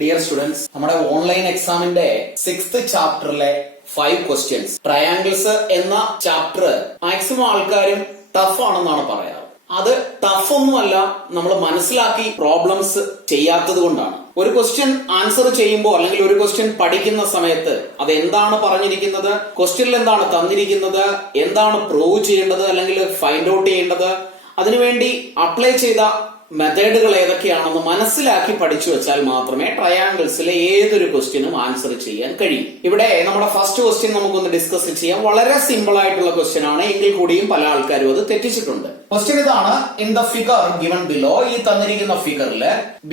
Dear students, നമ്മുടെ online എക്സാമിന്റെ 6th ചാപ്റ്ററിലെ 5 questions triangles എന്ന ചാപ്റ്റർ മാക്സിമം ആൾക്കാരും ടഫ് ആണെന്നാണ് പറയാറ്. അത് ടഫ് ഒന്നുമല്ല, നമ്മൾ മനസ്സിലാക്കി പ്രോബ്ലംസ് ചെയ്യാത്തത് കൊണ്ടാണ്. ഒരു ക്വസ്റ്റ്യൻ ആൻസർ ചെയ്യുമ്പോൾ അല്ലെങ്കിൽ ഒരു ക്വസ്റ്റ്യൻ പഠിക്കുന്ന സമയത്ത് അത് എന്താണ് പറഞ്ഞിരിക്കുന്നത്, ക്വസ്റ്റ്യനിൽ എന്താണ് തന്നിരിക്കുന്നത്, എന്താണ് പ്രൂവ് ചെയ്യേണ്ടത് അല്ലെങ്കിൽ ഫൈൻഡ് ഔട്ട് ചെയ്യേണ്ടത്, അതിനുവേണ്ടി അപ്ലൈ ചെയ്ത മെത്തേഡുകൾ ഏതൊക്കെയാണെന്ന് മനസ്സിലാക്കി പഠിച്ചു വെച്ചാൽ മാത്രമേ ട്രയാങ്കിൾസിലെ ഏതൊരു ക്വസ്റ്റ്യനും ആൻസർ ചെയ്യാൻ കഴിയും. ഇവിടെ നമ്മുടെ ഫസ്റ്റ് ക്വസ്റ്റ്യൻ നമുക്കൊന്ന് ഡിസ്കസ് ചെയ്യാം. വളരെ സിമ്പിൾ ആയിട്ടുള്ള ക്വസ്റ്റ്യൻ ആണ്, എങ്കിൽ കൂടിയും പല ആൾക്കാരും അത് തെറ്റിച്ചിട്ടുണ്ട്. ക്വസ്റ്റ്യൻ ഇതാണ്: in the figure given below, ഈ തന്നിരിക്കുന്ന ഫിഗറിൽ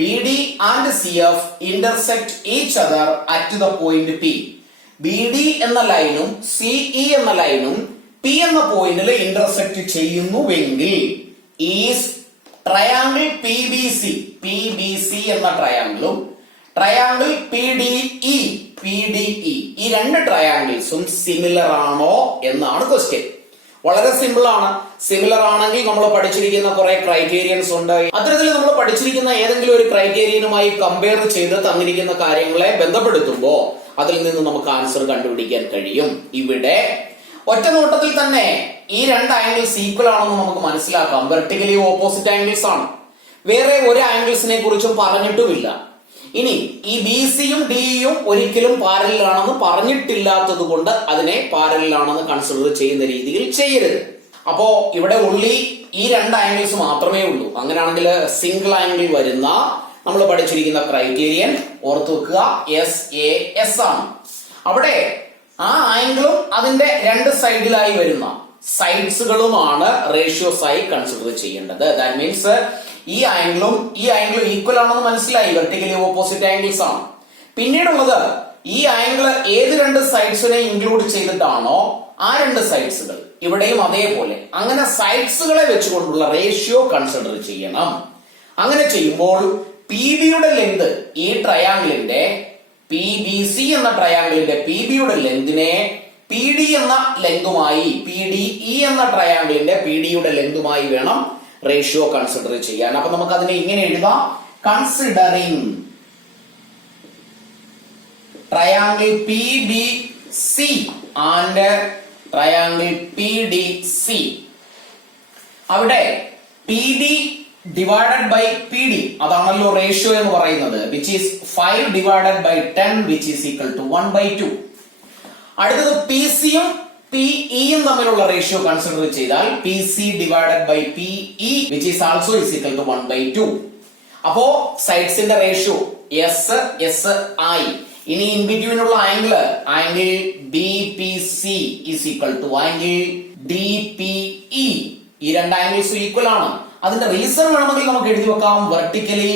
B D and C F intersect each other at the point P. B D എന്ന ലൈനും സിഇ എന്ന ലൈനും പി എന്ന പോയിന്റിൽ ഇന്റർസെക്ട് ചെയ്യുന്നുവെങ്കിൽ is triangle P B C എന്ന ട്രയാങ്കിളും ട്രയാങ്കിൾ പി ഡി ഇ ഈ രണ്ട് ട്രയാങ്കിൾസും സിമിലർ ആണോ എന്നാണ് ക്വസ്റ്റ്യൻ. വളരെ സിമ്പിൾ ആണ്. സിമിലർ ആണെങ്കിൽ നമ്മൾ പഠിച്ചിരിക്കുന്ന കുറെ ക്രൈറ്റീരിയൻസ് ഉണ്ട്. അത്തരത്തിൽ നമ്മൾ പഠിച്ചിരിക്കുന്ന ഏതെങ്കിലും ഒരു ക്രൈറ്റീരിയനുമായി കമ്പയർ ചെയ്ത് തന്നിരിക്കുന്ന കാര്യങ്ങളെ ബന്ധപ്പെടുത്തുമ്പോൾ അതിൽ നിന്ന് നമുക്ക് ആൻസർ കണ്ടുപിടിക്കാൻ കഴിയും. ഇവിടെ ഒറ്റ നോട്ടത്തിൽ തന്നെ ഈ രണ്ട് ആംഗിൾസ് ഈക്വൽ ആണെന്ന് നമുക്ക് മനസ്സിലാക്കാം. വെർട്ടിക്കലി ഓപ്പോസിറ്റ് ആംഗിൾസ് ആണ്. വേറെ ഒരു ആംഗിൾസിനെ കുറിച്ചും പറഞ്ഞിട്ടുമില്ല. ഇനി ഈ ബി സിയും ഡിയും ഒരിക്കലും പാരലൽ ആണെന്ന് പറഞ്ഞിട്ടില്ലാത്തത് കൊണ്ട് അതിനെ പാരലൽ ആണെന്ന് കൺസിഡർ ചെയ്യുന്ന രീതിയിൽ ചെയ്യരുത്. അപ്പോ ഇവിടെ ഉള്ളി ഈ രണ്ട് ആംഗിൾസ് മാത്രമേ ഉള്ളൂ. അങ്ങനെയാണെങ്കിൽ സിംഗിൾ ആംഗിൾ വരുന്ന നമ്മൾ പഠിച്ചിരിക്കുന്ന ക്രൈറ്റീരിയൻ ഓർത്തു വെക്കുക, SAS ആണ്. അവിടെ ആ ആംഗിളും അതിന്റെ രണ്ട് സൈഡിലായി വരുന്ന സൈഡ്സുകളുമാണ് റേഷ്യോസ് ആയി കൺസിഡർ ചെയ്യേണ്ടത്. ദാറ്റ് മീൻസ് ഈ ആംഗിളും ഈക്വൽ ആണെന്ന് മനസ്സിലായി. വെർട്ടിക്കലി ഓപ്പോസിറ്റ് ആംഗിൾസ് ആണ്. പിന്നീടുള്ളത് ഈ ആംഗിൾ ഏത് രണ്ട് സൈഡ്സിനെ ഇൻക്ലൂഡ് ചെയ്തിട്ടാണോ ആ രണ്ട് സൈഡ്സുകൾ ഇവിടെയും അതേപോലെ. അങ്ങനെ സൈഡ്സുകളെ വെച്ചുകൊണ്ടുള്ള റേഷ്യോ കൺസിഡർ ചെയ്യണം. അങ്ങനെ ചെയ്യുമ്പോൾ പി ബിയുടെ ലെങ്ത്, ഈ ട്രയാങ്കിളിന്റെ പി ബി സി എന്ന ട്രയാങ്കിളിന്റെ പി ബിയുടെ ലെങ്തിനെ പി ഡി എന്ന ലെങ്തുമായി, പി ഡി ഇ എന്ന ട്രയാങ്കിളിന്റെ പി ഡിയുടെ ലെങ്തുമായി വേണം റേഷ്യോ കൺസിഡർ ചെയ്യാൻ. അപ്പൊ നമുക്ക് അതിനെ ഇങ്ങനെ എഴുതാം: considering triangle P B C and triangle P D C. അവിടെ P D divided by P D, അതാണല്ലോ റേഷ്യോ എന്ന് പറയുന്നത്, which is 5 divided by 10 which is equal to 1/2. അടുത്തത് പി സിയും പി ഇയും തമ്മിലുള്ള റേഷ്യോ കൺസിഡർ ചെയ്താൽ P C divided by P E which is also is equal to 1/2. അപ്പോ സൈഡ്സിന്റെ റേഷ്യോ എസ് ആയി. ഇനി ഇൻ ബിറ്റ്വീൻ ഉള്ള angle B P C is equal to angle D P E. ഈ രണ്ട് ആംഗിൾസും ഈക്വൽ ആണ്. അതിന്റെ റീസൺ വേണമെങ്കിൽ നമുക്ക് എഴുതി വെക്കാം: vertically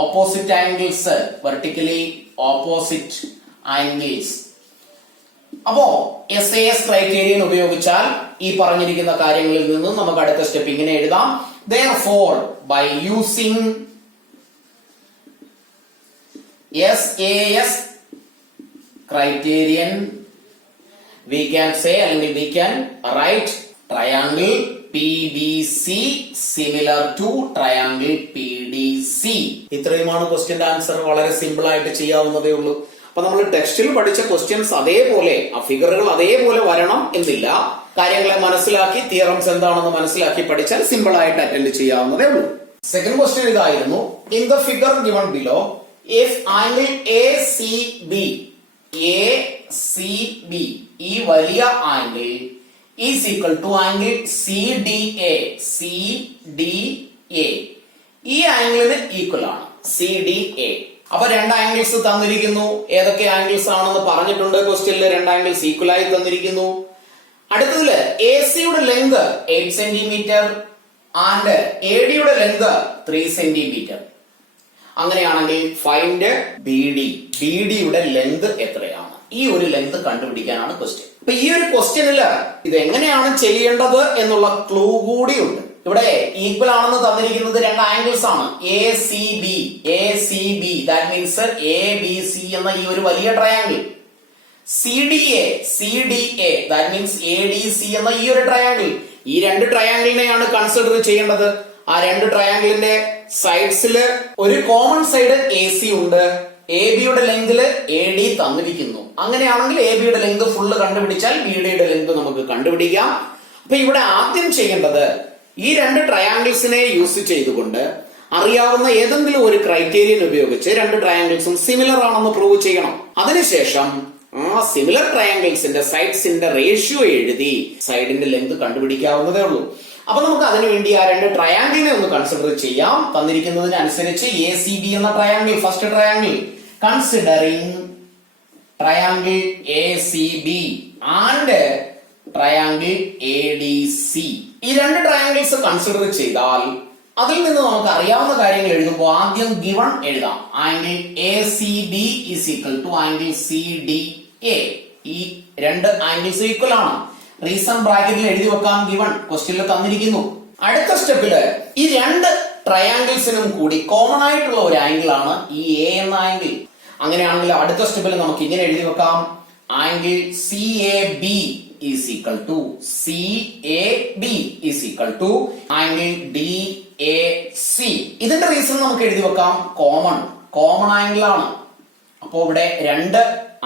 opposite angles, vertically opposite angles. അപ്പോ SAS ക്രൈറ്റീരിയൻ ഉപയോഗിച്ചാൽ ഈ പറഞ്ഞിരിക്കുന്ന കാര്യങ്ങളിൽ നിന്നും നമുക്ക് അടുത്ത സ്റ്റെപ്പ് ഇങ്ങനെ എഴുതാം: therefore by using SAS criterion we can say, അല്ലെങ്കിൽ we can write triangle PBC similar to triangle PDC. ഇത്രയുമാണ് ക്വസ്റ്റ്യന്റെ ആൻസർ. വളരെ സിമ്പിൾ ആയിട്ട് ചെയ്യാവുന്നതേ ഉള്ളൂ. അപ്പൊ നമ്മൾ ടെക്സ്റ്റിൽ പഠിച്ച ക്വസ്റ്റ്യൻസ് അതേപോലെ, ആ ഫിഗറുകൾ അതേപോലെ വരണം എന്നില്ല. കാര്യങ്ങളെ മനസ്സിലാക്കി, തിയറംസ് എന്താണെന്ന് മനസ്സിലാക്കി പഠിച്ചാൽ സിമ്പിൾ ആയിട്ട് അറ്റൻഡ് ചെയ്യാവുന്നതേ ഉള്ളൂ. സെക്കൻഡ് ക്വസ്റ്റ്യൻ ഇതായിരുന്നു: in the figure given below if angle ACB ഈ വലിയ angle is equal to angle CDA ഈ ആംഗിളിന് ഈക്വൽ ആണ് CDA. അപ്പൊ രണ്ട് ആംഗിൾസ് തന്നിരിക്കുന്നു. ഏതൊക്കെ ആംഗിൾസ് ആണെന്ന് പറഞ്ഞിട്ടുണ്ട് ക്വസ്റ്റ്യനിൽ. രണ്ട് ആംഗിൾസ് ഈക്വൽ ആയി തന്നിരിക്കുന്നു. അടുത്തതില് AC-യുടെ ലെങ്ത് 8 സെന്റിമീറ്റർ ആൻഡ് AD-യുടെ ലെങ്ത് 3 സെന്റിമീറ്റർ. അങ്ങനെയാണെങ്കിൽ ഫൈൻഡ് BD-യുടെ ലെങ്ത് എത്രയാണ്? ഈ ഒരു ലെങ്ത് കണ്ടുപിടിക്കാനാണ് ക്വസ്റ്റ്യൻ. അപ്പൊ ഈ ഒരു ക്വസ്റ്റ്യനില് ഇത് എങ്ങനെയാണ് ചെയ്യേണ്ടത് എന്നുള്ള ക്ലൂ കൂടിയുണ്ട്. ഇവിടെ ഈക്വൽ ആണെന്ന് തന്നിരിക്കുന്നത് രണ്ട് ആംഗിൾസ് ആണ്, ACB. ദാറ്റ് മീൻസ് ABC എന്ന ഈ ഒരു വലിയ triangle, CDA that means ADC എന്ന ഈ ഒരു ട്രയാങ്കിൾ. ഈ രണ്ട് ട്രയാങ്കിളിനെയാണ് കൺസിഡർ ചെയ്യേണ്ടത്. ആ രണ്ട് ട്രയാങ്കിളിന്റെ സൈഡ്സിൽ ഒരു കോമൺ സൈഡ് AC ഉണ്ട്, എ ബിയുടെ ലെങ്തില് എ ഡി തന്നിരിക്കുന്നു. അങ്ങനെയാണെങ്കിൽ എ ബിയുടെ ലെങ്ത് ഫുള്ള് കണ്ടുപിടിച്ചാൽ ബി ഡിയുടെ ലെങ്ത് നമുക്ക് കണ്ടുപിടിക്കാം. അപ്പൊ ഇവിടെ ആദ്യം ചെയ്യേണ്ടത് ഈ രണ്ട് ട്രയാങ്കിൾസിനെ യൂസ് ചെയ്തുകൊണ്ട് അറിയാവുന്ന ഏതെങ്കിലും ഒരു ക്രൈറ്റീരിയൻ ഉപയോഗിച്ച് രണ്ട് ട്രയാങ്കിൾസും സിമിലർ ആണെന്ന് പ്രൂവ് ചെയ്യണം. അതിനുശേഷം ആ സിമിലർ ട്രയാങ്കിൾസിന്റെ സൈഡ്സിന്റെ റേഷ്യോ എഴുതി സൈഡിന്റെ ലെങ്ത് കണ്ടുപിടിക്കാവുന്നതേ ഉള്ളൂ. അപ്പൊ നമുക്ക് അതിനുവേണ്ടി ആ രണ്ട് ട്രയാങ്കിളിനെ ഒന്ന് കൺസിഡർ ചെയ്യാം. തന്നിരിക്കുന്നതിനനുസരിച്ച് എ സി ബി എന്ന triangle, first triangle, considering triangle A C B and triangle A D C. ഈ രണ്ട് ട്രയാങ്കിൾസ് കൺസിഡർ ചെയ്താൽ അതിൽ നിന്ന് നമുക്ക് അറിയാവുന്ന കാര്യങ്ങൾ എഴുതുമ്പോൾ ആദ്യം ഗിവൺ എഴുതാം. Angle A C B is equal to angle C D A. ഈ രണ്ട് ആംഗിൾസ് ഈക്വൽ ആണ്. റീസൺ ബ്രാക്കറ്റിൽ എഴുതി വെക്കാം. ഗിവൺ ക്വസ്റ്റ്യനിൽ തന്നിരിക്കുന്നു. അടുത്ത സ്റ്റെപ്പില് ഈ രണ്ട് ട്രയാങ്കിൾസിനും കൂടി കോമൺ ആയിട്ടുള്ള ഒരു ആംഗിൾ ആണ് ഈ എ എന്ന ആംഗിൾ. അങ്ങനെയാണെങ്കിൽ അടുത്ത സ്റ്റെപ്പിൽ നമുക്ക് ഇങ്ങനെ എഴുതി വെക്കാം. Angle C A B is equal to C A B is equal to angle D A C. ഇതിന്റെ റീസൺ നമുക്ക് എഴുതി വെക്കാം. കോമൺ ആംഗിൾ ആണ്. അപ്പോ ഇവിടെ രണ്ട്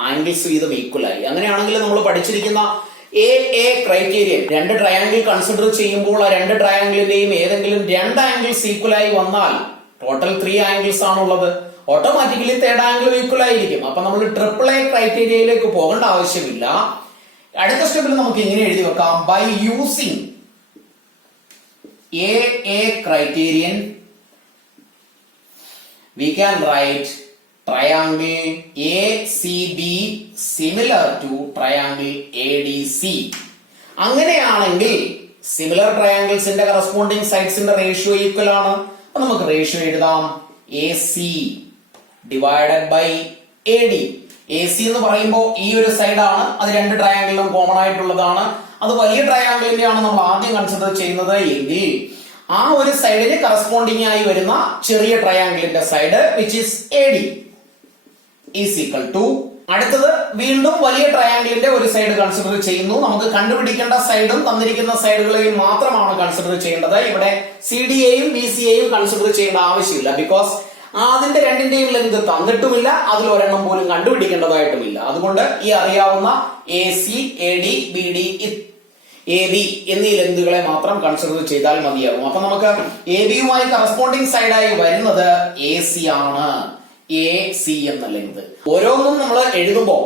ആംഗിൾസ് വീതം ഈക്വൽ ആയി. അങ്ങനെയാണെങ്കിൽ നമ്മൾ പഠിച്ചിരിക്കുന്ന എ ക്രൈറ്റീരിയൻ, രണ്ട് ട്രയാങ്കിൾ കൺസിഡർ ചെയ്യുമ്പോൾ ആ രണ്ട് ട്രയാങ്കിളിന്റെയും ഏതെങ്കിലും രണ്ട് ആംഗിൾസ് ഈക്വൽ ആയി വന്നാൽ ടോട്ടൽ 3 ആംഗിൾസ് ആണുള്ളത്. ഓട്ടോമാറ്റിക്കലി തേർഡ് ആംഗിൾ ഈക്വൽ ആയിരിക്കും. അപ്പൊ നമ്മൾ ട്രിപ്പിൾ എ ക്രൈറ്റീരിയയിലേക്ക് പോകേണ്ട ആവശ്യമില്ല. അടുത്ത സ്റ്റെപ്പിൽ നമുക്ക് ഇങ്ങനെ എഴുതി വെക്കാം. By using a criterion we can write triangle ACB similar to triangle ADC. അങ്ങനെയാണെങ്കിൽ സിമിലർ ട്രയാങ്കിൾസിന്റെ കറസ്പോണ്ടിങ് സൈഡ്സിന്റെ റേഷ്യോ ഈക്വൽ ആണ്. അപ്പൊ നമുക്ക് റേഷ്യോ എഴുതാം. AC divided by AD. AC എന്ന് പറയുമ്പോൾ ഈ ഒരു സൈഡാണ്. അത് രണ്ട് ട്രയാങ്കിളിലും കോമൺ ആയിട്ടുള്ളതാണ്. അത് വലിയ ട്രയാങ്കിളിന്റെയാണ് നമ്മൾ ആദ്യം കൺസിഡർ ചെയ്യുന്നത് എങ്കിൽ ആ ഒരു സൈഡിന് കറസ്പോണ്ടിങ് ആയി വരുന്ന ചെറിയ ട്രയാങ്കിളിന്റെ side which is AD is equal to, അടുത്തത് വീണ്ടും വലിയ ട്രയാങ്കിളിന്റെ ഒരു സൈഡ് കൺസിഡർ ചെയ്യുന്നു. നമുക്ക് കണ്ടുപിടിക്കേണ്ട സൈഡും തന്നിരിക്കുന്ന സൈഡുകളെയും മാത്രമാണ് കൺസിഡർ ചെയ്യേണ്ടത്. ഇവിടെ CDയെയും BCയെയും കൺസിഡർ ചെയ്യേണ്ട ആവശ്യമില്ല. ബിക്കോസ് അതിന്റെ രണ്ടിന്റെയും ലെങ്ത് തന്നിട്ടുമില്ല, അതിൽ ഒരെണ്ണം പോലും കണ്ടുപിടിക്കേണ്ടതായിട്ടുമില്ല. അതുകൊണ്ട് ഈ അറിയാവുന്ന AC, AD, BD, AB എന്നീ ലെങ്തുകളെ മാത്രം കൺസിഡർ ചെയ്താൽ മതിയാകും. അപ്പൊ നമുക്ക് ABയുമായി കറസ്പോണ്ടിങ് സൈഡായി വരുന്നത് AC ആണ്. AC എന്ന ലെങ്ത് ഓരോന്നും നമ്മൾ എഴുതുമ്പോൾ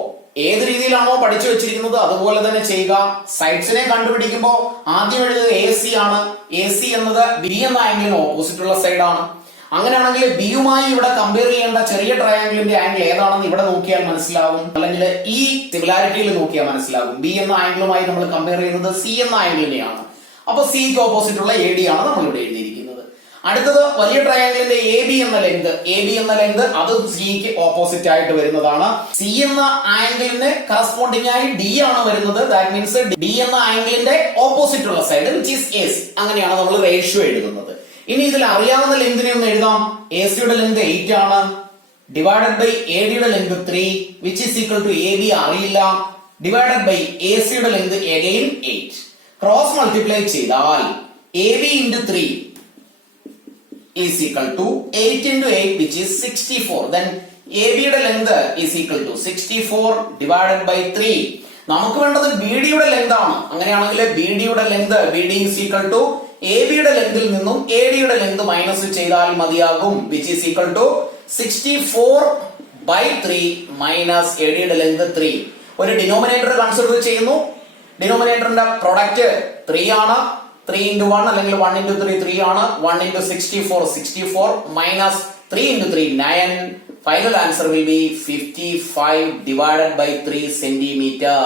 ഏത് രീതിയിലാണോ പഠിച്ചു വെച്ചിരിക്കുന്നത് അതുപോലെ തന്നെ ചെയ്യുക. സൈഡ്സിനെ കണ്ടുപിടിക്കുമ്പോൾ ആദ്യം എഴുതുന്നത് AC ആണ്. AC എന്നത് B എന്ന ആംഗിളിന് ഓപ്പോസിറ്റ് ഉള്ള സൈഡാണ്. അങ്ങനെയാണെങ്കിൽ ബിയുമായി ഇവിടെ കമ്പയർ ചെയ്യേണ്ട ചെറിയ ട്രയാങ്കിളിന്റെ ആംഗിൾ ഏതാണെന്ന് ഇവിടെ നോക്കിയാൽ മനസ്സിലാവും, അല്ലെങ്കിൽ ഈ സിമിലാരിറ്റിയിൽ നോക്കിയാൽ മനസ്സിലാകും. ബി എന്ന ആംഗിളുമായി നമ്മൾ കമ്പയർ ചെയ്യുന്നത് സി എന്ന ആംഗിളിനെയാണ്. അപ്പൊ സിക്ക് ഓപ്പോസിറ്റ് ഉള്ള AD ആണ് നമ്മൾ ഇവിടെ എഴുതിയിരിക്കുന്നത്. അടുത്തത് വലിയ ട്രയാങ്കിളിന്റെ AB എന്ന ലെങ്ത് അത് സിക്ക് ഓപ്പോസിറ്റ് ആയിട്ട് വരുന്നതാണ്. സി എന്ന ആംഗിളിന് കറസ്പോണ്ടിങ് ആയി D ആണ് വരുന്നത്. ദാറ്റ് മീൻസ് D എന്ന ആംഗിളിന്റെ ഓപ്പോസിറ്റ് ഉള്ള സൈഡ് വിച്ച് ഈസ് AC. അങ്ങനെയാണ് നമ്മൾ റേഷ്യോ എഴുതുന്നത്. ഇനി ഇതിൽ അറിയാവുന്ന ലെങ്തിനെ ഒന്ന് എഴുതാം. ACയുടെ ലെങ്ത് 8 ആണ്. ഡിവൈഡഡ് ബൈ ADയുടെ length 3 which is equal to AB അറിയില്ല. ഡിവൈഡഡ് ബൈ ACയുടെ ലെങ്ത് അഗൈൻ 8. ക്രോസ് മൾട്ടിപ്ലൈ ചെയ്താൽ AB into 3 is equal to 8 into 8 which is 64. Then ABയുടെ length is equal to 64 divided by 3. നമുക്ക് വേണ്ടത് BDയുടെ ലെങ്ത് ആണ്. അങ്ങനെയാണെങ്കിൽ BDയുടെ length BD is equal to ABയുടെ ലെങ്തിൽ നിന്നും ADയുടെ ലെങ്ത് മൈനസ് ചെയ്താൽ മതിയാകും. which is equal to 64 by 3 minus ADയുടെ ലെങ്ത് 3. ഒരു ഡിനോമിനേറ്റർ കൺസിഡർ ചെയ്യുന്നു. ഡിനോമിനേറ്ററിന്റെ പ്രൊഡക്റ്റ് 3 ആണ്. 3 into 1 അല്ലെങ്കിൽ 1 into 3 3 ആണ്. 1 into 64 minus 3 into 3 9. Final answer will be 55 divided by 3 centimeter.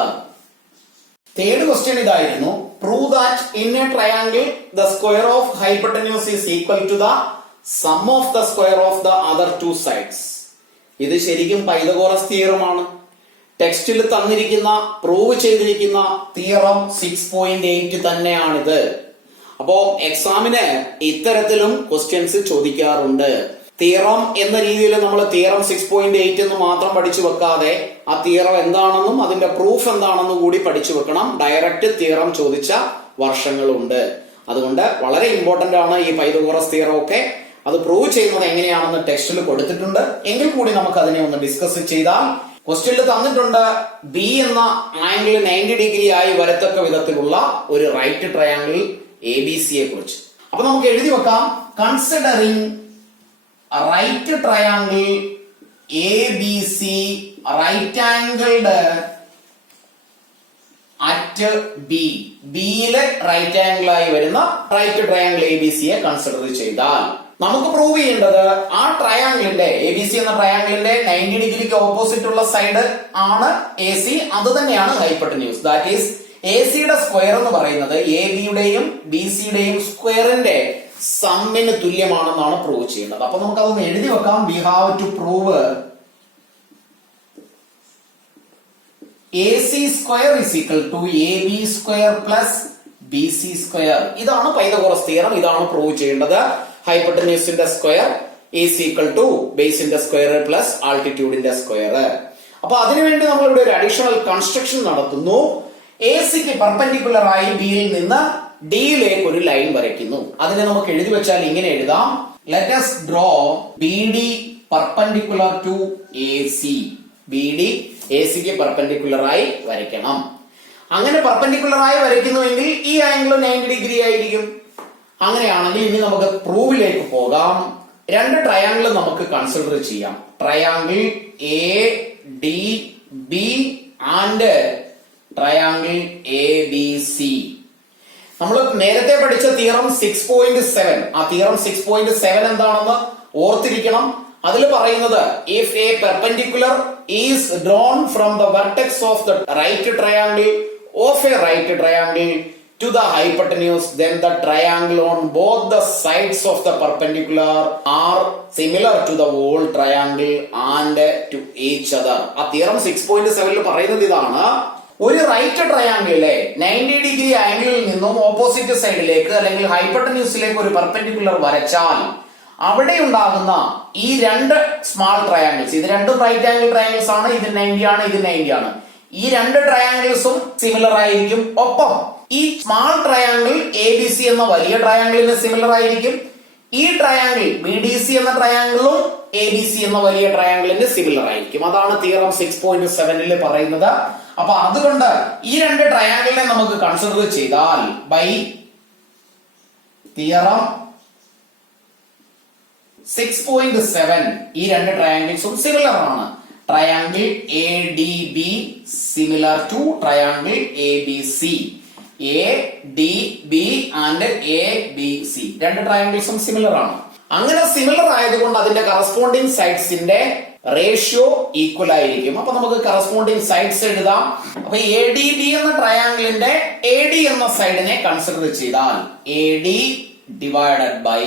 Third question ഇതായിരുന്നു. Prove that in a triangle the square of hypotenuse is equal to the sum of the square of the other two sides. ഇത് ശരിക്കും Pythagoras theorem ആണ്. ടെക്സ്റ്റിൽ തന്നിരിക്കുന്ന prove ചെയ്തിരിക്കുന്ന theorem 6.8 തന്നെയാണിത്. അപ്പോ എക്സാമിന് ഇത്തരത്തിലും ക്വസ്റ്റ്യൻസ് ചോദിക്കാറുണ്ട്. തിയറം എന്ന രീതിയിൽ നമ്മൾ തിയറം 6.8 എന്ന് മാത്രം പഠിച്ചു വെക്കാതെ ആ തിയറം എന്താണെന്നും അതിന്റെ പ്രൂഫ് എന്താണെന്നും കൂടി പഠിച്ചു വെക്കണം. ഡയറക്റ്റ് തിയറം ചോദിച്ച വർഷങ്ങളുണ്ട്. അതുകൊണ്ട് വളരെ ഇമ്പോർട്ടന്റ് ആണ് ഈ പൈതഗോറസ് തിയറം ഒക്കെ. അത് പ്രൂവ് ചെയ്യുന്നത് എങ്ങനെയാണെന്ന് ടെക്സ്റ്റിൽ കൊടുത്തിട്ടുണ്ട്. എങ്കിൽ കൂടി നമുക്ക് അതിനെ ഒന്ന് ഡിസ്കസ് ചെയ്താൽ, ക്വസ്റ്റ്യനിൽ തന്നിട്ടുണ്ട് ബി എന്ന ആംഗിൾ 90 ഡിഗ്രി ആയി വരത്തക്ക വിധത്തിലുള്ള ഒരു റൈറ്റ് ട്രയാംഗിൾ എ ബി സിയെ കുറിച്ച്. അപ്പൊ നമുക്ക് എഴുതി വെക്കാം, considering right triangle A B C right angled at B, ബിയിലെ റൈറ്റ് ആംഗിൾ ആയി വരുന്ന റൈറ്റ് ട്രയാംഗിൾ എ ബി സിയെ കൺസിഡർ ചെയ്താൽ നമുക്ക് പ്രൂവ് ചെയ്യേണ്ടത് ആ ട്രയാംഗിളിന്റെ എ ബി സി എന്ന ട്രയാംഗിളിന്റെ 90 ഡിഗ്രിക്ക് ഓപ്പോസിറ്റ് ഉള്ള സൈഡ് ആണ് എ സി. അത് തന്നെയാണ് ഹൈപ്പട്ടന്യൂസ്. ദാറ്റ് ഈസ് എ സിയുടെ സ്ക്വയർ എന്ന് പറയുന്നത് എ ബിയുടെയും ബി സിയുടെയും സ്ക്വയറിന്റെ സമ്മിന് തുല്യമാണെന്നാണ് പ്രൂവ് ചെയ്യേണ്ടത്. അപ്പൊ നമുക്ക് അതൊന്ന് എഴുതി വെക്കാം. We have to prove AC square is equal to AB square plus BC square. ഇതാണ് പൈതഗോറസ് തിയറം. ഇതാണ് പ്രൂവ് ചെയ്യേണ്ടത്. ഹൈപ്പട്ടന്യൂസിന്റെ സ്ക്വയർ ഈസ് ഈക്വൽ ടു ബേസിന്റെ സ്ക്വയർ പ്ലസ് ആൾട്ടിറ്റ്യൂഡിന്റെ സ്ക്വയർ. അപ്പൊ അതിനുവേണ്ടി നമ്മൾ ഇവിടെ ഒരു അഡീഷണൽ കൺസ്ട്രക്ഷൻ നടത്തുന്നു. എ സിക്ക് പെർപെൻഡിക്കുലർ ആയി ബിയിൽ നിന്ന് ഡിയിലേക്ക് ഒരു ലൈൻ വരയ്ക്കുന്നു. അതിനെ നമുക്ക് എഴുതി വെച്ചാൽ ഇങ്ങനെ എഴുതാം, let us draw BD perpendicular to AC. BD A സിക്ക് പെർപെൻഡിക്കുലർ ആയി വരയ്ക്കണം. അങ്ങനെ പെർപെൻഡിക്കുലർ ആയി വരയ്ക്കുന്നുവെങ്കിൽ ഈ ആംഗിൾ 90 ഡിഗ്രി ആയിരിക്കും. അങ്ങനെയാണെങ്കിൽ ഇനി നമുക്ക് പ്രൂവിലേക്ക് പോകാം. രണ്ട് ട്രയാംഗിൾ നമുക്ക് കൺസിഡർ ചെയ്യാം. Triangle A D B and triangle A B C. നമ്മൾ നേരത്തെ പഠിച്ച തിയറം 6.7, ആ തിയറം 6.7 എന്താണെന്ന് ഓർത്തിരിക്കണം. അതിൽ പറയുന്നത് if a perpendicular is drawn from the vertex of the right triangle of a right triangle to the hypotenuse, then the triangle on both the sides of the perpendicular are similar to the whole triangle and to each other. ആ theorem 6.7 പറയുന്നത് ഇതാണ്, ഒരു right ട്രയാംഗിളിലെ 90 degree ആംഗിളിൽ നിന്നും opposite സൈഡിലേക്ക് അല്ലെങ്കിൽ ഹൈപ്പട്ടന്യൂസിലേക്ക് ഒരു perpendicular വരച്ചാൽ അവിടെ ഉണ്ടാകുന്ന ഈ രണ്ട് സ്മാൾ ട്രയാംഗിൾസ്, ഇത് രണ്ടും റൈറ്റ് ആംഗിൾ ട്രയാംഗിൾസ് ആണ്, ഇത് 90 ആണ്, ഇത് 90 ആണ്. ഈ രണ്ട് ട്രയാംഗിൾസും സിമിലർ ആയിരിക്കും. ഒപ്പം ഈ small triangle A B C എന്ന വലിയ ട്രയാംഗിളിന് സിമിലർ ആയിരിക്കും. ഈ ട്രയാംഗിൾ ബി ഡി സി എന്ന ട്രയാംഗിളും എ ബി സി എന്ന വലിയ ട്രയാംഗിളിന് സിമിലർ ആയിരിക്കും. അതാണ് തിയറം 6.7 പറയുന്നത്. അപ്പൊ അതുകൊണ്ട് ഈ രണ്ട് ട്രയാംഗിളിനെ നമുക്ക് കൺസിഡർ ചെയ്താൽ ബൈ തിയറം 6.7 ഈ രണ്ട് ട്രയാംഗിൾസും സിമിലർ ആണ്. Triangle A D B similar to triangle A B C. A D B and A B C രണ്ട് ട്രയാംഗിൾസും സിമിലർ ആണ്. അങ്ങനെ സിമിലർ ആയതുകൊണ്ട് അതിന്റെ കറസ്പോണ്ടിങ് സൈഡ്സിന്റെ റേഷ്യോ ഈക്വൽ ആയിരിക്കും. അപ്പൊ നമുക്ക് കറസ്പോണ്ടിങ് സൈഡ്സ് എഴുതാം. അപ്പൊ എ ഡി ബി എന്ന ട്രയാംഗിളിന്റെ എ ഡി എന്ന സൈഡിനെ കൺസിഡർ ചെയ്താൽ എ ഡി ഡിവൈഡഡ് ബൈ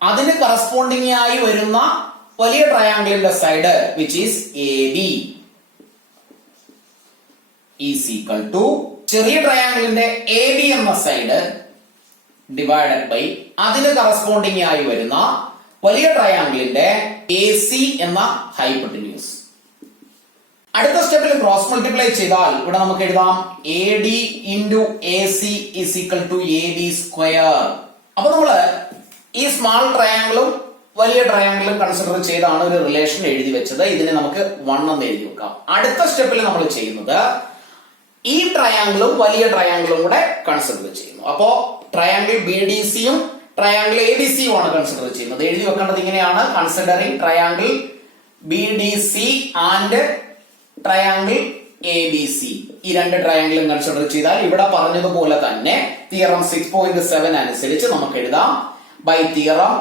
അതിന് കറസ്പോണ്ടിങ് ആയി വരുന്ന വലിയ ട്രയാംഗിളിന്റെ side which is A B is equal to ചെറിയ ട്രയാംഗിളിന്റെ എ ബി എന്ന സൈഡ് ഡിവൈഡഡ് ബൈ അതിന് കറസ്പോണ്ടിങ് ആയി വരുന്ന വലിയ ട്രയാംഗിളിന്റെ എ സി എന്ന ഹൈപ്പട്ടന്യൂസ്. അടുത്ത സ്റ്റെപ്പിൽ ക്രോസ് മൾട്ടിപ്ലൈ ചെയ്താൽ ഇവിടെ നമുക്ക് എഴുതാം A D into A C is equal to A B square. അപ്പൊ നമ്മള് ഈ സ്മാൾ ട്രയാംഗിളും വലിയ ട്രയാംഗിളും കൺസിഡർ ചെയ്താണ് ഒരു റിലേഷൻ എഴുതി വെച്ചത്. ഇതിനെ നമുക്ക് 1 എന്ന് എഴുതി വെക്കാം. അടുത്ത സ്റ്റെപ്പിൽ നമ്മൾ ചെയ്യുന്നത് ഈ ട്രയാംഗിളും വലിയ ട്രയാംഗിളും കൂടെ കൺസിഡർ ചെയ്യുന്നു. അപ്പോ ട്രയാംഗിൾ ബി ഡി സിയും ട്രയാംഗിൾ എ ബി സിയും ആണ് കൺസിഡർ ചെയ്യുന്നത്. എഴുതി വെക്കേണ്ടത് ഇങ്ങനെയാണ്, considering triangle B D C and triangle A B C. ഈ രണ്ട് ട്രയാംഗിളും കൺസിഡർ ചെയ്താൽ ഇവിടെ പറഞ്ഞതുപോലെ തന്നെ തിയറം 6.7 അനുസരിച്ച് നമുക്ക് എഴുതാം by theorem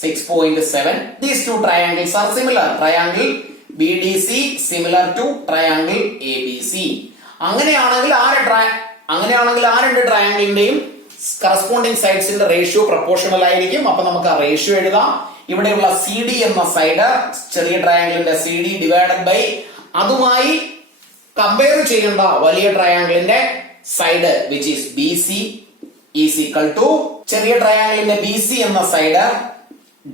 6.7 these two triangles are similar. Triangle BDC similar to triangle ABC. അങ്ങനെയാണെങ്കിൽ ആ രണ്ട് ട്രയാംഗിളിന്റെയും കറസ്പോണ്ടിങ് സൈഡ്സിന്റെ റേഷ്യോ പ്രൊപ്പോർഷണൽ ആയിരിക്കും. അപ്പൊ നമുക്ക് ആ റേഷ്യോ എഴുതാം. ഇവിടെയുള്ള സി ഡി എന്ന സൈഡ് ചെറിയ ട്രയാംഗിളിന്റെ സി ഡി ഡിവൈഡഡ് ബൈ അതുമായി കമ്പയർ ചെയ്യേണ്ട വലിയ ട്രയാംഗിളിന്റെ side which is B C is equal to ചെറിയ ട്രയാംഗിളിന്റെ ബി സി എന്ന സൈഡ്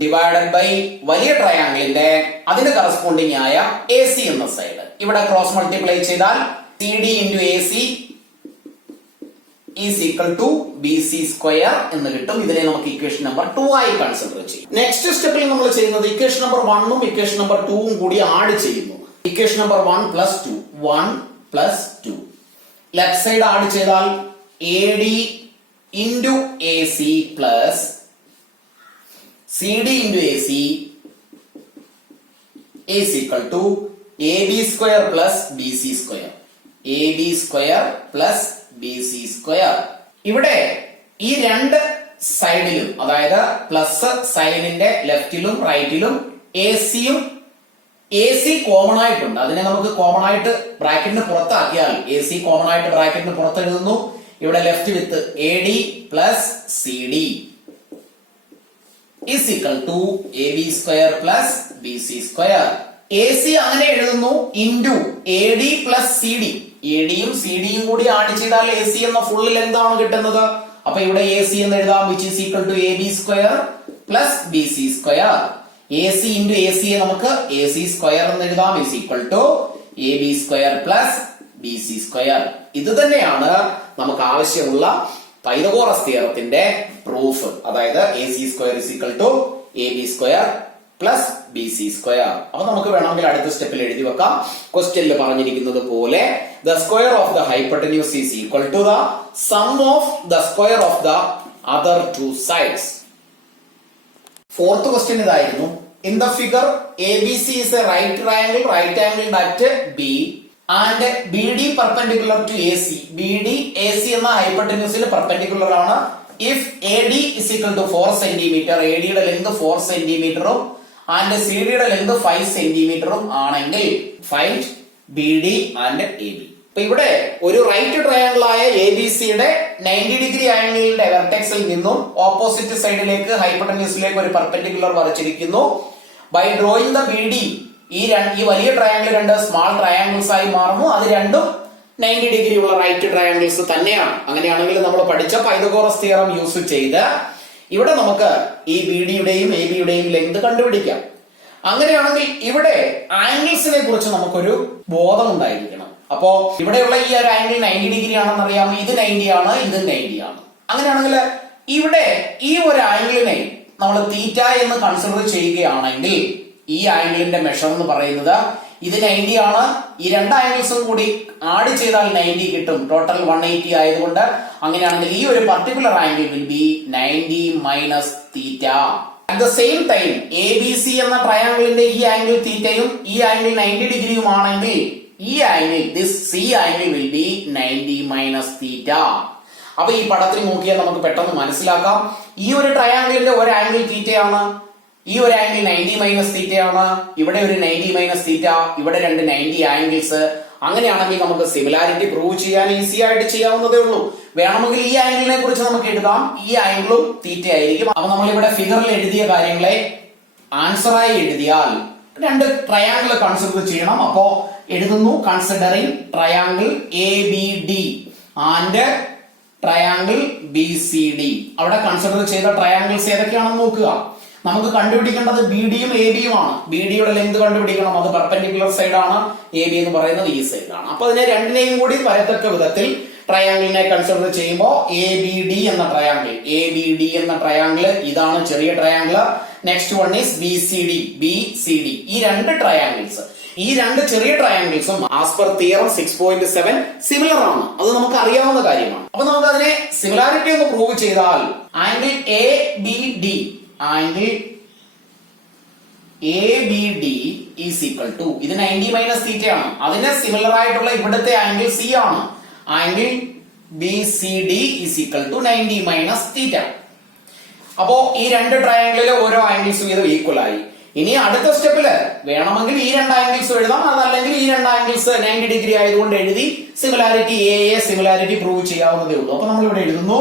ഡിവൈഡഡ് ബൈ വലിയ ട്രയാംഗിളിന്റെ അതിന് കറസ്പോണ്ടിങ് ആയ എ സി എന്ന സൈഡ്. ഇവിടെ ക്രോസ് മൾട്ടിപ്ലൈ ചെയ്താൽ C D into A C is equal to BC square എന്ന് കിട്ടും. ഇതിനെ നമുക്ക് ഇക്വേഷൻ നമ്പർ 2 ആയി കൺസിഡർ ചെയ്യും. നെക്സ്റ്റ് സ്റ്റെപ്പിൽ നമ്മൾ ചെയ്യുന്നത് ഇക്വേഷൻ നമ്പർ 1 ഇക്വേഷൻ നമ്പർ 2 കൂടി ആഡ് ചെയ്യുന്നു. Equation number 1 plus 2 left side add ചെയ്താൽ AD into AC plus CD into AC is equal to AB square plus BC square. AB square plus BC square. ഇവിടെ ഈ രണ്ട് സൈഡിലും, അതായത് plus സൈനിന്റെ ലെഫ്റ്റിലും റൈറ്റിലും AC common ആയിട്ടുണ്ട്. അതിനെ നമുക്ക് കോമൺ ആയിട്ട് ബ്രാക്കറ്റിന് പുറത്താക്കിയാൽ AC കോമൺ ആയിട്ട് ബ്രാക്കറ്റിന് പുറത്ത് എഴുതുന്നു. ഇവിടെ left with AD plus CD is equal to AB square plus BC square. AC അങ്ങനെ എഴുതുന്നു into AD plus CD. AD യും CD യും കൂടി ആഡ് ചെയ്താൽ AC എന്ന ഫുൾ ലെങ്ത് ആണ് കിട്ടുന്നത്. അപ്പൊ ഇവിടെ AC എന്ന് എഴുതാം, which is equal to AB square plus BC square. AC into AC യെ നമുക്ക് AC square എന്ന് എഴുതാം, is equal to AB square plus BC square. ഇത് തന്നെയാണ് നമുക്ക് ആവശ്യമുള്ള പൈതഗോറസ് തിയറത്തിന്റെ പ്രൂഫ്. അതായത് AC square is equal to AB square plus BC square. അപ്പൊ നമുക്ക് വേണമെങ്കിൽ അടുത്ത സ്റ്റെപ്പിൽ എഴുതി വെക്കാം. ക്വസ്റ്റ്യനിൽ പറഞ്ഞിരിക്കുന്നത് പോലെ the square of the hypotenuse is equal to the sum of the square of the other two sides. Fourth question ഇതായിരുന്നു. In the figure ABC is a right triangle at B and BD perpendicular to AC. BD AC എന്ന ഹൈപ്പോട്ടന്യൂസിന് perpendicular ആണ്. If AD is equal to 4 cm, AD യുടെ length 4 cm and CD യുടെ length 5 cm ആണെങ്കിൽ find BD and AB. അപ്പൊ ഇവിടെ ഒരു right triangle ആയ ABC യുടെ 90 ഡിഗ്രി ആംഗിളിന്റെ വെർട്ടെക്സിൽ നിന്നും ഓപ്പോസിറ്റ് സൈഡിലേക്ക് ഹൈപ്പോട്ടന്യൂസിലേക്ക് ഒരു പെർപെൻഡിക്കുലർ വരച്ചിരിക്കുന്നു. ബൈ ഡ്രോയിങ് ദ BD, ഈ വലിയ ട്രയാങ്കിൾ രണ്ട് സ്മാൾ ട്രയാങ്കിൾസ് ആയി മാറുന്നു. അത് രണ്ടും 90 ഡിഗ്രി ഉള്ള റൈറ്റ് ട്രയാങ്കിൾസ് തന്നെയാണ്. അങ്ങനെയാണെങ്കിൽ നമ്മൾ പഠിച്ച പൈതഗോറസ് തിയറം യൂസ് ചെയ്ത് ഇവിടെ നമുക്ക് ഈ BD യുടെയും AB യുടെയും ലെങ്ത് കണ്ടുപിടിക്കാം. അങ്ങനെയാണെങ്കിൽ ഇവിടെ ആംഗിൾസിനെ കുറിച്ച് നമുക്കൊരു ബോധം ഉണ്ടായിരിക്കണം. അപ്പോ ഇവിടെയുള്ള ഈ ഒരു ആംഗിൾ 90 ഡിഗ്രി ആണെന്ന് അറിയാം. ഇത് 90 ആണ്, ഇത് 90 ആണ്. അങ്ങനെയാണെങ്കിൽ ഇവിടെ ഈ ഒരു ആംഗിളിനെ നമ്മൾ തീറ്റ എന്ന് കൺസിഡർ ചെയ്യുകയാണെങ്കിൽ ഈ ആംഗിളിന്റെ മെഷർ എന്ന് പറയുന്നത് ഇത് 90 ആണ്. ഈ രണ്ട് ആംഗിൾസും കൂടി ആഡ് ചെയ്താൽ 90 കിട്ടും. ടോട്ടൽ 180 ആയതുകൊണ്ട് അങ്ങനെയാണെങ്കിൽ ഈ ഒരു particular angle will be 90 minus theta. At the same time ABC എന്ന ട്രയാങ്കിളിന്റെ ഈ ആംഗിൾ തീറ്റയും ഈ ആംഗിൾ 90 ഡിഗ്രിയും ആണെങ്കിൽ ഈ angle C angle will be 90 minus തീറ്റ. അപ്പൊ ഈ പടത്തിൽ നോക്കിയാൽ നമുക്ക് പെട്ടെന്ന് മനസ്സിലാക്കാം. ഈ ഒരു ട്രയാങ്കിളിന്റെ ഒരു ആംഗിൾ തീറ്റയാണ്, ഈ ഒരു ആംഗിൾ 90 മൈനസ് തീറ്റയാണ്, ഇവിടെ ഒരു 90 മൈനസ് തീറ്റ, ഇവിടെ രണ്ട് 90 ആംഗിൾസ്. അങ്ങനെയാണെങ്കിൽ നമുക്ക് സിമിലാരിറ്റി പ്രൂവ് ചെയ്യാൻ ഈസി ആയിട്ട് ചെയ്യാവുന്നതേ ഉള്ളൂ. വേണമെങ്കിൽ ഈ ആംഗിളിനെ കുറിച്ച് നമുക്ക് എഴുതാം, ഈ ആംഗിളും തീറ്റ ആയിരിക്കും. അപ്പൊ നമ്മൾ ഇവിടെ ഫിഗറിൽ എഴുതിയ കാര്യങ്ങളെ ആൻസറായി എഴുതിയാൽ രണ്ട് ട്രയാങ്കിൾ കൺസിഡർ ചെയ്യണം. അപ്പോ എഴുതുന്നു considering triangle ABD and triangle BCD. അവിടെ കൺസിഡർ ചെയ്ത ട്രയാങ്കിൾസ് ഏതൊക്കെയാണെന്ന് നോക്കുക. നമുക്ക് കണ്ടുപിടിക്കേണ്ടത് BD യും AB യും ആണ്. BD യുടെ ലെങ്ത് കണ്ടുപിടിക്കണം, അത് പെർപെൻഡിക്കുലർ സൈഡ് ആണ്. AB എന്ന് പറയുന്നത് ഈ സൈഡ് ആണ്. അപ്പൊ അതിനെ രണ്ടിനെയും കൂടി വരത്തക്ക വിധത്തിൽ ട്രയാങ്കിളിനെ കൺസിഡർ ചെയ്യുമ്പോൾ ABD എന്ന ട്രയാങ്കിൾ ഇതാണ് ചെറിയ triangle. Next one is BCD. ഈ രണ്ട് ട്രയാങ്കിൾസ്, ഈ രണ്ട് ചെറിയ ട്രയാങ്കിൾസും ആസ് പെർ തിയറം 6.7 സിമിലർ ആണ്. അത് നമുക്ക് അറിയാവുന്ന കാര്യമാണ്. അപ്പൊ നമുക്ക് അതിനെ സിമിലാരിറ്റി ഒന്ന് പ്രൂവ് ചെയ്താൽ angle ABD is equal to ഇത് 90 മൈനസ് തീറ്റ ആണ്. അതിന് സിമിലർ ആയിട്ടുള്ള ഇവിടുത്തെ ആംഗിൾ C ആണ്. Angle BCD is equal to 90 minus theta. അപ്പോ ഈ രണ്ട് ട്രയാങ്കിളിലെ ഓരോ ആംഗിൾസും ഇത് ഈക്വൽ ആയി. ഇനി അടുത്ത സ്റ്റെപ്പില് വേണമെങ്കിൽ ഈ രണ്ട് ആംഗിൾസ് എഴുതാം, അതല്ലെങ്കിൽ ഈ രണ്ട് ആംഗിൾസ് 90 ഡിഗ്രി ആയതുകൊണ്ട് എഴുതി സിമിലാരിറ്റി സിമിലാരിറ്റി പ്രൂവ് ചെയ്യാവുന്നതേ ഉള്ളൂ. അപ്പൊ നമ്മൾ ഇവിടെ എഴുതുന്നു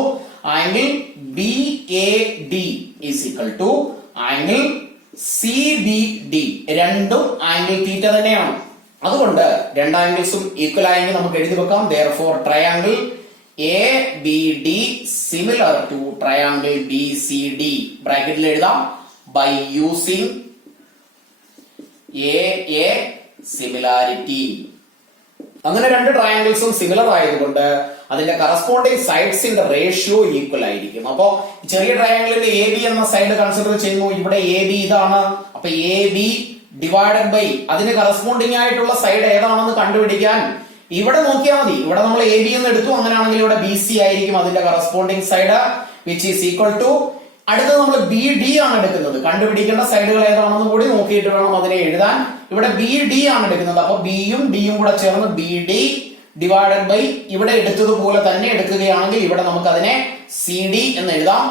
angle BAD is equal to angle CBD. രണ്ടും ആംഗിൾ തീറ്റ തന്നെയാണ്. അതുകൊണ്ട് രണ്ട് ആംഗിൾസും ഈക്വൽ ആയെങ്കിൽ നമുക്ക് എഴുതി വെക്കാം. therefore triangle ABD similar to triangle BCD. ബ്രാക്കറ്റിൽ എഴുതാം by using A similarity. അങ്ങനെ രണ്ട് ട്രയാങ്കിൾസും സിമിലർ ആയതുകൊണ്ട് അതിന്റെ കറസ്പോണ്ടിങ് സൈഡ്സിന്റെ റേഷ്യോ ഈക്വൽ ആയിരിക്കും. അപ്പോ ചെറിയ ട്രയാങ്കിളിന്റെ എ ബി എന്ന സൈഡ് കൺസിഡർ ചെയ്യുന്നു. ഇവിടെ എ ബി ഇതാണ്. അപ്പൊ എ ബി ഡിവൈഡഡ് ബൈ അതിന് കറസ്പോണ്ടിങ് ആയിട്ടുള്ള സൈഡ് ഏതാണെന്ന് കണ്ടുപിടിക്കാൻ ഇവിടെ നോക്കിയാൽ മതി. ഇവിടെ നമ്മൾ എ ബി എന്ന് എടുത്തു. അങ്ങനെയാണെങ്കിൽ ഇവിടെ ബി സി ആയിരിക്കും അതിന്റെ corresponding side, which is equal to അടുത്ത് നമ്മൾ ബി ഡി ആണ് എടുക്കുന്നത്. കണ്ടുപിടിക്കേണ്ട സൈഡുകൾ ഏതാണെന്ന് കൂടി നോക്കിയിട്ട് വേണം അതിനെ എഴുതാൻ. ഇവിടെ ബി ഡി ആണ് എടുക്കുന്നത്. അപ്പൊ ബിയും ഡിയും കൂടെ ചേർന്ന് ബി ഡി ഡിവൈഡഡ് ബൈ ഇവിടെ എടുത്തതുപോലെ തന്നെ എടുക്കുകയാണെങ്കിൽ ഇവിടെ നമുക്ക് അതിനെ സി ഡി എന്ന് എഴുതാം,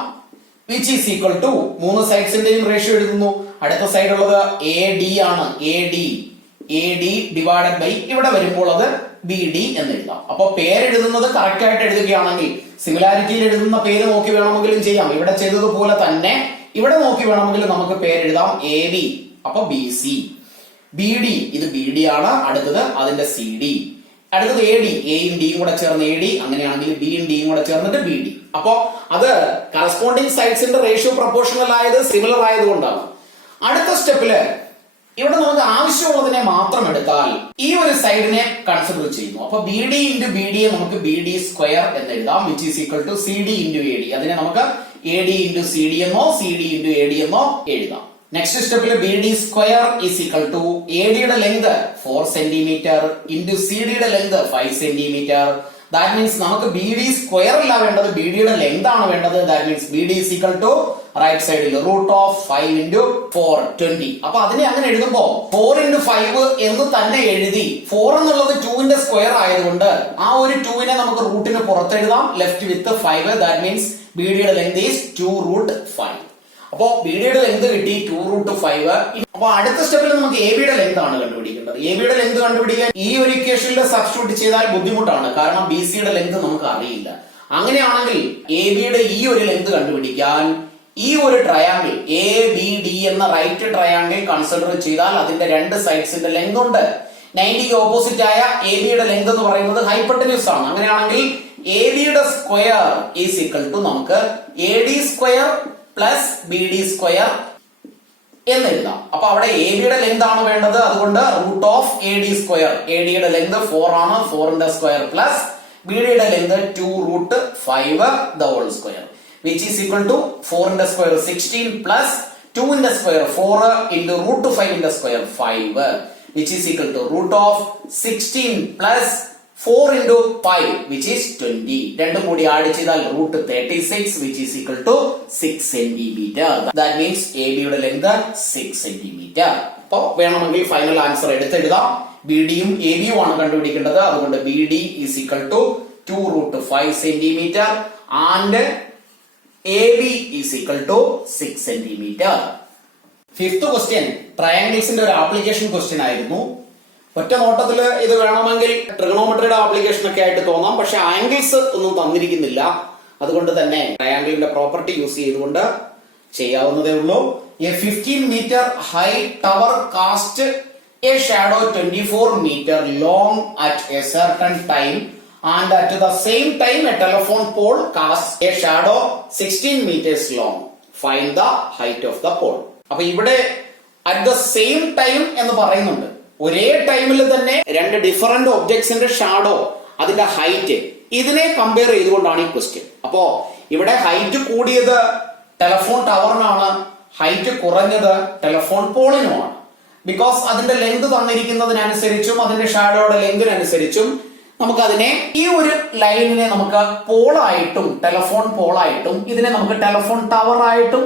വിച്ച് ഈസ് ഈക്വൽ ടു മൂന്ന് സൈഡ്സിന്റെയും റേഷ്യോ എഴുതുന്നു. അടുത്ത സൈഡ് ഉള്ളത് എ ഡി ആണ്. എ ഡി ഡിവൈഡഡ് ബൈ ഇവിടെ വരുമ്പോൾ അത് ബി ഡി എന്ന് എഴുതാം. അപ്പൊ പേരെഴുതുന്നത് കറക്റ്റ് ആയിട്ട് എഴുതുകയാണെങ്കിൽ സിമിലാരിറ്റിയിൽ എഴുതുന്ന പേര് നോക്കി വേണമെങ്കിലും ചെയ്യാം. ഇവിടെ ചെയ്തതുപോലെ തന്നെ ഇവിടെ നോക്കി വേണമെങ്കിലും നമുക്ക് പേരെഴുതാം എ ബി. അപ്പൊ ബി സി. ബി ഡി ഇത് ബി ഡി ആണ്. അടുത്തത് അതിന്റെ സി ഡി. അടുത്തത് എ ഡി. എയും ഡിയും കൂടെ ചേർന്ന് എ ഡി. അങ്ങനെയാണെങ്കിൽ ബിയും ഡിയും കൂടെ ചേർന്നിട്ട് ബി ഡി. അപ്പോ അത് കറസ്പോണ്ടിങ് സൈഡ്സിന്റെ റേഷ്യോ പ്രൊപ്പോർഷണൽ ആയത് സിമിലർ ആയതുകൊണ്ടാണ്. അടുത്ത സ്റ്റെപ്പില് ഇവിടെ നമുക്ക് ആവശ്യമുള്ളതിനെ മാത്രം എടുത്താൽ ഈ ഒരു സൈഡിനെ കൺസിഡർ ചെയ്യുന്നു. അപ്പൊ ബി ഡി ഇൻറ്റു ബി ഡിയെ നമുക്ക് ബി ഡി സ്ക്വയർ എന്ന് എഴുതാം, which is equal to C D into A D. അതിനെ നമുക്ക് A D into C D എന്നോ C D into A D എന്നോ എഴുതാം. നെക്സ്റ്റ് സ്റ്റെപ്പിൽ B D square is equal to A ഡിയുടെ ലെങ്ത് 4 സെന്റിമീറ്റർ ഇൻറ്റു സി ഡിയുടെ length 5 centimetre. That means നമുക്ക് B D square അല്ല വേണ്ടത്, ബി ഡിയുടെ ലെങ്ത് ആണ് വേണ്ടത്. That means B D is equal to right സൈഡിൽ റൂട്ട് ഓഫ് 5 ഇൻറ്റു 4 20. അപ്പൊ അതിനെ അങ്ങനെ എഴുതുമ്പോ 4 ഇൻറ്റു 5 എന്ന് തന്നെ എഴുതി. 4 എന്നുള്ളത് 2ന്റെ സ്ക്വയർ ആയതുകൊണ്ട് ആ ഒരു 2നെ നമുക്ക് റൂട്ടിന് പുറത്തെഴുതാം, left with 5. That means B ഡിയുടെ ലെങ്ത് ഈസ് 2 റൂട്ട് 5. അപ്പോ ബി ഡിയുടെ ലെങ്ത് കിട്ടി 2 റൂട്ട് 5. അപ്പൊ അടുത്ത സ്റ്റെപ്പിൽ നമുക്ക് എ ബിയുടെ ലെങ്ത് ആണ് കണ്ടുപിടിക്കേണ്ടത്. എ ബിയുടെ ലെങ്ത് കണ്ടുപിടിക്കാൻ ഈ ഒരു ഇക്വേഷനിൽ സബ്സ്റ്റിറ്റ്യൂട്ട് ചെയ്താൽ ബുദ്ധിമുട്ടാണ്, കാരണം ബി സിയുടെ ലെങ്ത് നമുക്ക് അറിയില്ല. അങ്ങനെയാണെങ്കിൽ എ ബിയുടെ ഈ ഒരു ലെങ്ത് കണ്ടുപിടിക്കാൻ ഈ ഒരു ട്രയാങ്കിൾ എ ബി ഡി എന്ന റൈറ്റ് ട്രയാങ്കിൾ കൺസിഡർ ചെയ്താൽ അതിന്റെ രണ്ട് സൈഡ്സിന്റെ ലെങ്ത് ഉണ്ട്. 90 ഓപ്പോസിറ്റ് ആയ എ ബിയുടെ ലെങ്ത് എന്ന് പറയുന്നത് ഹൈപ്പോട്ടന്യൂസ് ആണ്. അങ്ങനെയാണെങ്കിൽ എ ബിയുടെ സ്ക്വയർ ഈസ് ഈക്വൽ ടു നമുക്ക് A D square plus B D square എന്ന് എഴുതാം. അപ്പൊ അവിടെ എ ബിയുടെ ലെങ്ത് ആണ് വേണ്ടത്, അതുകൊണ്ട് root of A D square. A ഡിയുടെ ലെങ്ത് 4 ആണ്, 4ന്റെ സ്ക്വയർ പ്ലസ് ബി ഡിയുടെ length 2 root 5 the whole square, which is equal to 4ന്റെ സ്ക്വയർ 16 plus 2ന്റെ സ്ക്വയർ 4 into root 5ന്റെ square 5, which is equal to root of 16 plus 4 into 5, which is 20. രണ്ടും കൂടി add ചെയ്താൽ root 36, which is equal to 6 centimeter. That means AB യുടെ length 6 centimeter. അപ്പോ വേണമെങ്കിൽ final answer എടുത്തെഴുതാം. ബി ഡിയും എ ബിയും ആണ് കണ്ടുപിടിക്കേണ്ടത്. അതുകൊണ്ട് B D is equal to 2 root 5 centimetre and AB is equal to 6 centimeter. Fifth question ട്രയാങ്കിൾസിന്റെ ഒരു ആപ്ലിക്കേഷൻ ക്വസ്റ്റ്യൻ ആയിരുന്നു. ഒറ്റ നോട്ടത്തിൽ ഇത് വേണമെങ്കിൽ ട്രിഗണോമെട്രിയുടെ ആപ്ലിക്കേഷൻ ഒക്കെ ആയിട്ട് തോന്നാം, പക്ഷെ ആംഗിൾസ് ഒന്നും തന്നിരിക്കുന്നില്ല. അതുകൊണ്ട് തന്നെ ട്രയാങ്കിളിന്റെ പ്രോപ്പർട്ടി യൂസ് ചെയ്തുകൊണ്ട് ചെയ്യാവുന്നതേ ഉള്ളൂ. A 15 meter high tower cast a shadow 24 meter long at a certain time. And at the same time, a telephone pole casts a shadow 16 meters long. Find the height of the pole. അപ്പൊ ഇവിടെ at the same time എന്ന് പറയുന്നുണ്ട്. ഒരേ ടൈമിൽ തന്നെ രണ്ട് different ഒബ്ജക്ട്സിന്റെ shadow, അതിന്റെ height, ഇതിനെ കമ്പയർ ചെയ്തുകൊണ്ടാണ് ഈ ക്വസ്റ്റ്യൻ. അപ്പോ ഇവിടെ ഹൈറ്റ് കൂടിയത് ടെലഫോൺ ടവറിനാണ്, ഹൈറ്റ് കുറഞ്ഞത് ടെലഫോൺ പോളിനുമാണ്. ബിക്കോസ് അതിന്റെ ലെങ്ത് തന്നിരിക്കുന്നതിനനുസരിച്ചും അതിന്റെ ഷാഡോയുടെ ലെങ്തിനനുസരിച്ചും നമുക്ക് അതിനെ ഈ ഒരു ലൈനിനെ നമുക്ക് പോളായിട്ടും ടെലഫോൺ പോളായിട്ടും ഇതിനെ നമുക്ക് ടെലഫോൺ ടവർ ആയിട്ടും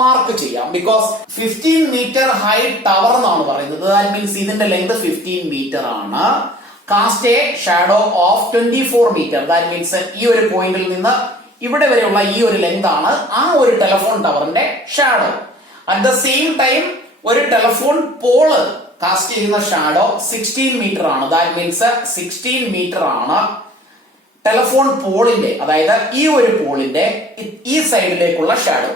മാർക്ക് ചെയ്യാം. ബിക്കോസ് 15 meter ഹൈ ടവർ എന്നാണ് പറയുന്നത്. ദാറ്റ് മീൻസ് ഇതിന്റെ ലെങ്ത് 15 meter ആണ്. Cast a shadow of 24 meter. That means ഈ ഒരു പോയിന്റിൽ നിന്ന് ഇവിടെ വരെയുള്ള ഈ ഒരു ലെങ്ത് ആണ് ആ ഒരു ടെലഫോൺ ടവറിന്റെ shadow. At the same time ഒരു ടെലഫോൺ പോള് കാസ്റ്റ് ചെയ്യുന്ന ഷാഡോ 16 meter ആണ്. ദാറ്റ് മീൻസ് 16 meter ആണ് ടെലഫോൺ പോളിന്റെ, അതായത് ഈ ഒരു പോളിന്റെ ഈ സൈഡിലേക്കുള്ള ഷാഡോ.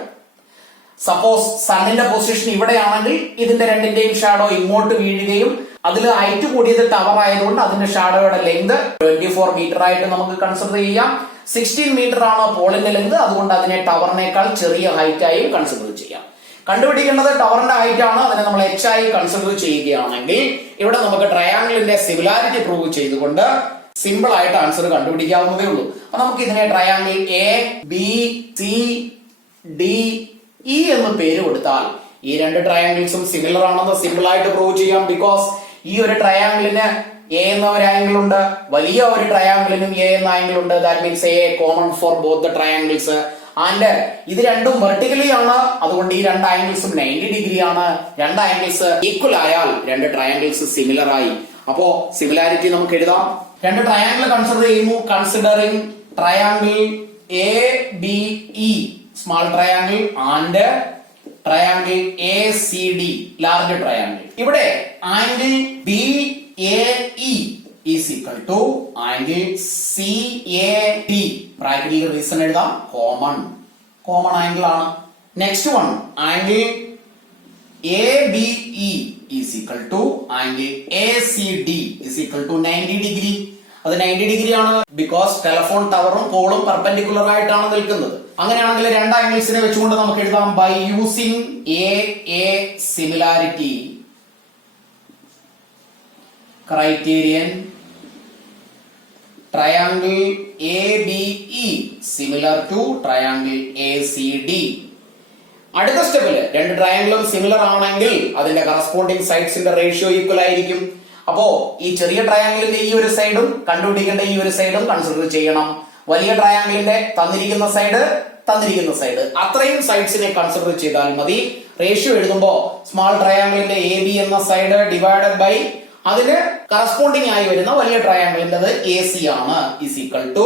സപ്പോസ് സണ്ണിന്റെ പൊസിഷൻ ഇവിടെയാണെങ്കിൽ ഇതിന്റെ രണ്ടിന്റെയും ഷാഡോ ഇങ്ങോട്ട് വീഴുകയും അതിൽ ഹൈറ്റ് കൂടിയത് ടവർ ആയതുകൊണ്ട് അതിന്റെ ഷാഡോയുടെ ലെങ്ത് 24 meter ആയിട്ട് നമുക്ക് കൺസിഡർ ചെയ്യാം. 16 meter ആണ് പോളിന്റെ ലെങ്ത്, അതുകൊണ്ട് അതിനെ ടവറിനേക്കാൾ ചെറിയ ഹൈറ്റ് ആയും കൺസിഡർ ചെയ്യാം. കണ്ടുപിടിക്കേണ്ടത് ടവറിന്റെ ഹൈറ്റ് ആണ്. അതിനെ നമ്മൾ h ആയി കൺസിഡർ ചെയ്യുകയാണെങ്കിൽ ഇവിടെ നമുക്ക് ട്രയാങ്കിളിന്റെ സിമിലാരിറ്റി പ്രൂവ് ചെയ്തുകൊണ്ട് സിമ്പിൾ ആയിട്ട് ആൻസർ കണ്ടുപിടിക്കാവുന്നതേ ഉള്ളൂ. അപ്പൊ നമുക്ക് ഇതിനെ triangle A B C D E എന്ന് പേര് കൊടുത്താൽ ഈ രണ്ട് ട്രയാങ്കിൾസും സിമിലർ ആണെന്ന് സിമ്പിൾ ആയിട്ട് പ്രൂവ് ചെയ്യാം. ബിക്കോസ് ഈ ഒരു ട്രയാങ്കിളിന് എ എന്ന ഒരു ആംഗിൾ ഉണ്ട്, വലിയ ഒരു ട്രയാങ്കിളിനും എ എന്ന ആംഗിൾ ഉണ്ട്. That means A common for both the triangles. And ഇത് രണ്ടും വെർട്ടിക്കലി ആണ്, അതുകൊണ്ട് ഈ രണ്ട് ആംഗിൾസും 90 ഡിഗ്രി ആണ്. രണ്ട് ആംഗിൾസ് ഈക്വൽ ആയാൽ രണ്ട് ട്രയാങ്കിൾസ് സിമിലർ ആയി. അപ്പോ സിമിലാരിറ്റി നമുക്ക് എഴുതാം. രണ്ട് ട്രയാങ്കിൾ കൺസിഡർ ചെയ്യുന്നു. Considering triangle A B E small triangle and triangle A C D large triangle. ഇവിടെ angle B A E is equal to angle CAD. Practical reason എഴുതാം. കോമൺ ആംഗിൾ ആണ്. Next one angle ABE is equal to angle ACD is equal to 90 degree. അത് 90 degree ആണ് because telephone ടവറും പോളും perpendicular ആയിട്ടാണ് നിൽക്കുന്നത്. അങ്ങനെയാണെങ്കിൽ രണ്ട് ആംഗിൾസിനെ വെച്ചുകൊണ്ട് നമുക്ക് എഴുതാം. By using a similarity criterion triangle ABE similar to triangle ACD. അടുത്ത സ്റ്റെപ്പില് രണ്ട് ട്രയാങ്കിളും സിമിലർ ആണെങ്കിൽ അതിന്റെ കറസ്പോണ്ടിങ് സൈഡ്സിന്റെ റേഷ്യോ ഈക്വൽ ആയിരിക്കും. അപ്പോ ഈ ചെറിയ ട്രയാങ്കിളിന്റെ ഈ ഒരു സൈഡും കണ്ടുപിടിക്കേണ്ട ഈ ഒരു സൈഡും കൺസിഡർ ചെയ്യണം. വലിയ ട്രയാങ്കിളിന്റെ തന്നിരിക്കുന്ന സൈഡ് അത്രയും സൈഡ്സിനെ കൺസിഡർ ചെയ്താൽ മതി. റേഷ്യോ എഴുതുമ്പോ സ്മാൾ ട്രയാങ്കിളിന്റെ AB എന്ന സൈഡ് ഡിവൈഡഡ് ബൈ അതിന് കറസ്പോണ്ടിങ് ആയി വരുന്ന വലിയ ട്രയാങ്കിളിന്റെ AC ആണ് is equal to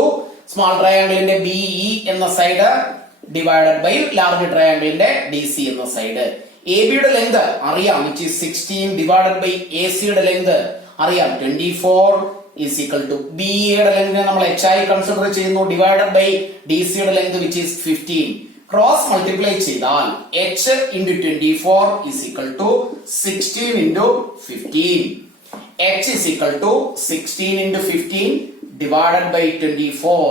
സ്മാൾ ട്രയാങ്കിളിന്റെ BE എന്ന സൈഡ് ഡിവൈഡഡ് ബൈ ലാർജ് ട്രയാങ്കിളിന്റെ DC എന്ന സൈഡ്. AB യുടെ ലെങ്ത് അറിയാം, which is 16 divided by AC യുടെ ലെങ്ത് അറിയാം 24 is equal to BE യുടെ ലെങ്ത് നമ്മൾ h ആയി കൺസിഡർ ചെയ്യുന്നു ഡിവൈഡഡ് ബൈ DC യുടെ length which is 15. Cross multiply ചെയ്താൽ h into 24 is equal to 16 into 15. h is equal to 16 into 15 divided by 24.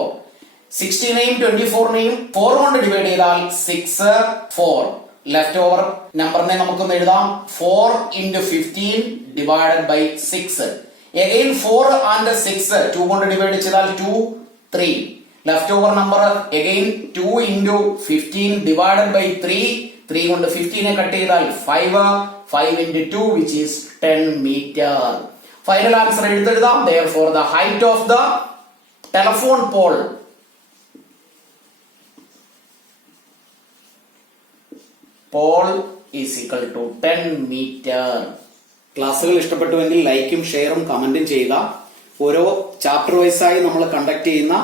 16നെയും 24നെയും 4 കൊണ്ട് divide ചെയ്താൽ 6 4. ലെഫ്റ്റ് ഓവർ നമ്പറിനെ നമുക്കൊന്ന് എഴുതാം. 4 into 15 divided by 6. Again 4 and 6 2 കൊണ്ട് ഡിവൈഡ് ചെയ്താൽ 2 3. Left over number again 2 into 15 divided by 3. 3 കൊണ്ട് 15നെ cut ചെയ്താൽ 5 into 2 which is 10 meter. Final answer എഴുതാം. Therefore the height of the telephone pole is equal to 10 meter. ക്ലാസ്സുകൾ ഇഷ്ടപ്പെട്ടുവെങ്കിൽ ലൈക്കും ഷെയറും കമന്റും ചെയ്യുക. ഓരോ ചാപ്റ്റർ വൈസായി നമ്മൾ കണ്ടക്ട് ചെയ്യുന്ന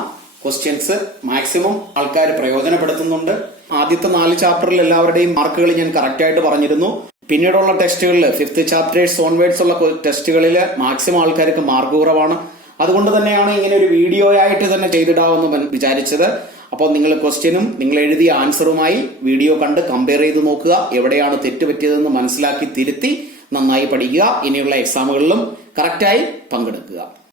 ക്വസ്റ്റ്യൻസ് മാക്സിമം ആൾക്കാർ പ്രയോജനപ്പെടുത്തുന്നുണ്ട്. ആദ്യത്തെ 4 ചാപ്റ്ററിൽ എല്ലാവരുടെയും മാർക്കുകൾ ഞാൻ കറക്റ്റ് ആയിട്ട് പറഞ്ഞിരുന്നു. പിന്നീടുള്ള ടെസ്റ്റുകളിൽ 5th ചാപ്റ്റേഴ്സ് ഓൺവേർഡ്സ് ഉള്ള ടെസ്റ്റുകളിൽ മാക്സിമം ആൾക്കാർക്ക് മാർക്ക് കുറവാണ്. അതുകൊണ്ട് തന്നെയാണ് ഇങ്ങനെ ഒരു വീഡിയോ ആയിട്ട് തന്നെ ചെയ്തിടാമെന്ന് വിചാരിച്ചത്. അപ്പോൾ നിങ്ങൾ ക്വസ്റ്റ്യനും നിങ്ങൾ എഴുതിയ ആൻസറുമായി വീഡിയോ കണ്ട് കമ്പയർ ചെയ്ത് നോക്കുക. എവിടെയാണ് തെറ്റുപറ്റിയതെന്ന് മനസ്സിലാക്കി തിരുത്തി നന്നായി പഠിക്കുക. ഇനിയുള്ള എക്സാമുകളിലും കറക്റ്റായി പങ്കെടുക്കുക.